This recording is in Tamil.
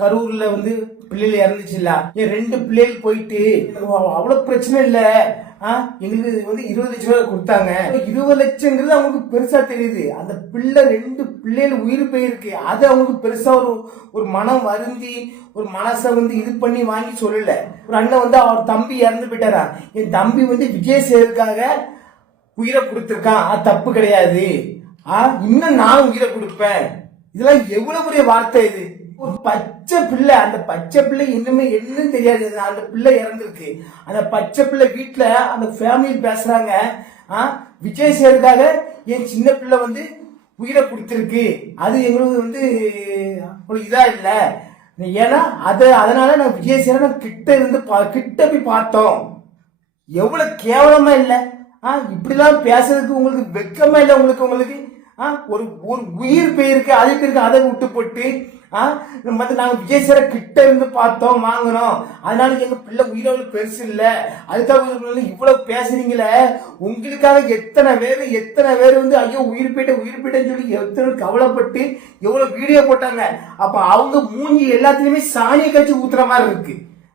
கரூர்ல வந்து பிள்ளைகள் இறந்துச்சுல்ல, என் 2 பிள்ளைகள் போயிட்டு அவ்வளவு பிரச்சனை இல்ல, எங்களுக்கு வந்து 20 லட்சம் ரூபாய் கொடுத்தாங்க. 20 லட்சங்கிறது அவங்களுக்கு பெருசா தெரியுது. அந்த பிள்ளை 2 பிள்ளைகள் உயிர் போயிருக்கு, அது அவங்களுக்கு பெருசா ஒரு மனம் வருந்தி ஒரு மனசை வந்து இது பண்ணி வாங்கி சொல்லல. ஒரு அண்ணன் வந்து அவர் தம்பி இறந்து போயிட்டாரா, என் தம்பி வந்து விஜய் சேருக்காக உயிரை கொடுத்திருக்கான், அது தப்பு கிடையாது, இன்னும் நான் உயிரை கொடுப்பேன். இதெல்லாம் எவ்வளவு பெரிய வார்த்தை இது. ஒரு பச்சை பிள்ளை, அந்த பச்சை பிள்ளை இன்னுமே என்னன்னு தெரியாது, அந்த பிள்ளை இறந்துருக்கு. அந்த பச்சை பிள்ளை வீட்டுல அந்த ஃபேமிலி பேசுறாங்க, விஜய் சேருக்காக என் சின்ன பிள்ளை வந்து உயிரை கொடுத்திருக்கு, அது எங்களுக்கு வந்து இதா இல்ல, ஏன்னா அதனால நான் விஜய் சேர கிட்ட போய் பார்த்தோம். எவ்வளவு கேவலமா இல்ல, இப்படிலாம் பேசுறதுக்கு உங்களுக்கு வெக்கமா இல்ல? உங்களுக்கு ஒரு உயிர் போயிருக்கு, அது போயிருக்கு, அதை விட்டு போட்டு நாங்க விஜய் சார கிட்ட இருந்து பார்த்தோம், வாங்கணும், அதனால எங்க பிள்ளை உயிரோடு பெருசு இல்ல, அதுக்காக இவ்வளவு பேசுறீங்களே. உங்களுக்காக எத்தனை பேர் வந்து ஐயோ உயிர் போயிட்டேன்னு சொல்லி எத்தனை கவலைப்பட்டு எவ்வளவு வீடியோ போட்டாங்க. அப்ப அவங்க மூஞ்சி எல்லாத்துலயுமே சாணியை கட்சி ஊத்துற மாதிரி இருக்கு.